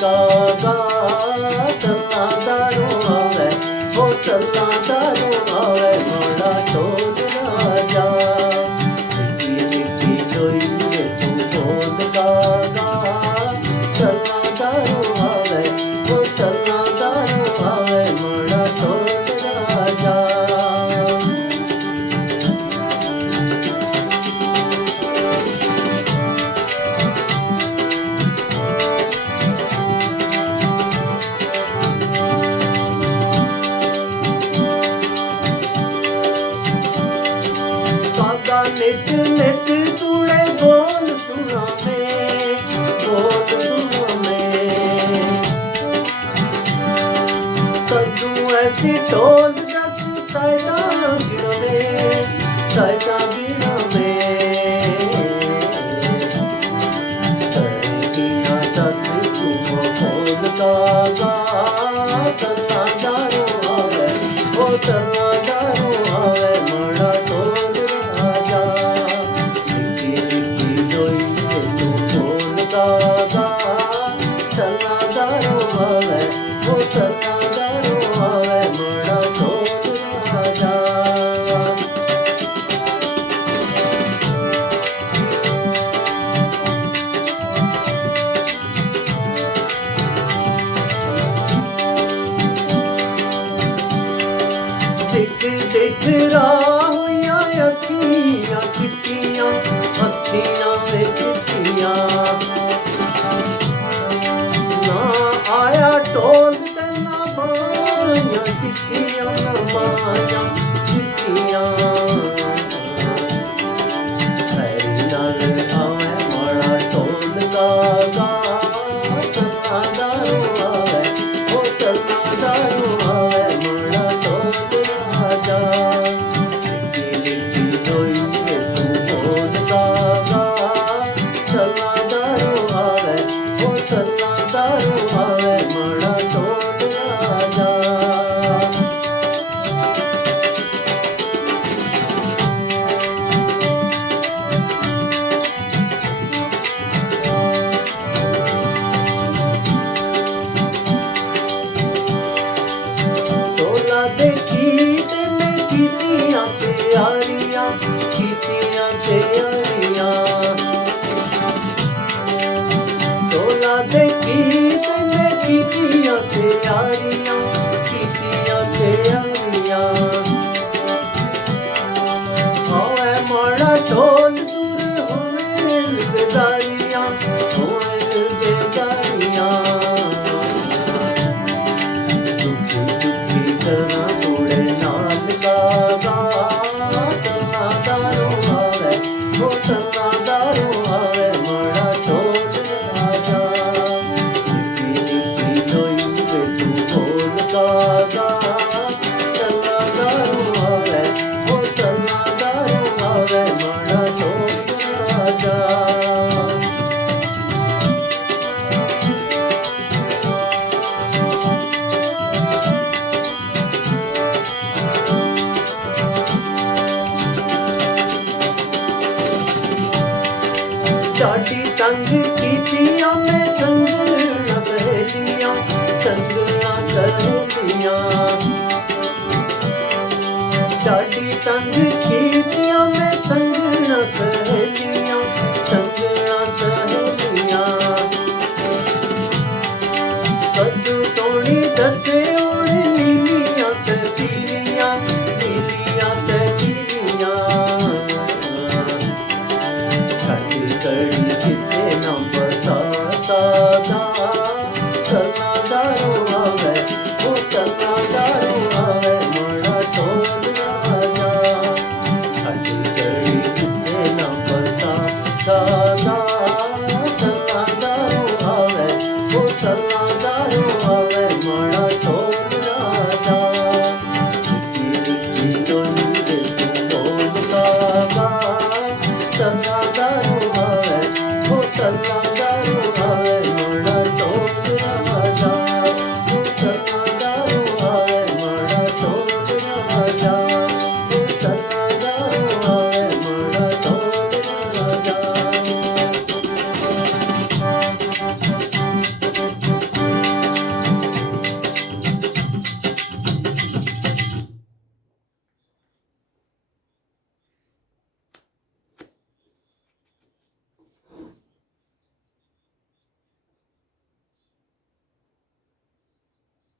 गागा चलना दारू आवे, वो चलना दारू आवे, मोड़ा टोल राजा। निकी निकी जोई रे तू बोल गागा चलना दारू आवे, वो चलना दारू आवे, मोड़ा टोल राजा। नित नित तूड़े बोल सुना में, बोल सुना में। कद्दू ऐसी टोल दस सैदा गिरवे, सैदा गिरवे। तरकियां दस तू बोल गागा चलना दारू आवे, वो चलना दारू आवे, मड़ा टोल राजा। निकी निकी जोई रे तू बोल गागा चलना दारू आवे, वो चलना दारू आवे, मड़ा टोल राजा। दिख दिख राहुया अखियां चिट्टियां, अखियां में चिट्टियां। ना आया टोल ते ना माया चिट्टियां, ना माया चिट्टियां। खैरी नाल आवे माड़ा टोल गागा चलना दारू आवे, वो चलना दारू आवे, माड़ा टोल राजा। निकी निकी जोई रे तू बोल गागा चलना दारू आवे, वो चलना दारू आवे, माड़ा टोल राजा। टोला देखी ते मैं कीतियां तैयारियां, कीतियां तैयारियां। टोला देखी ते मैं कीतियां तैयारियां, कीतियां तैयारियां। आवे माड़ा टोल दूर होवे बेजारियां, होवे बेजारियां। सुखी सुखी करना तोड़े नाल गागा चलना दारू आवे, वो चलना दारू आवे, माड़ा टोल राजा। निकी निकी जोई रे तू बोल गागा चलना दारू आवे, वो चलना दारू आवे, माड़ा टोल राजा। चाटी तंग कीतियां मैं संगना सहेलियां, संगना सहेलियां। चाटी तंग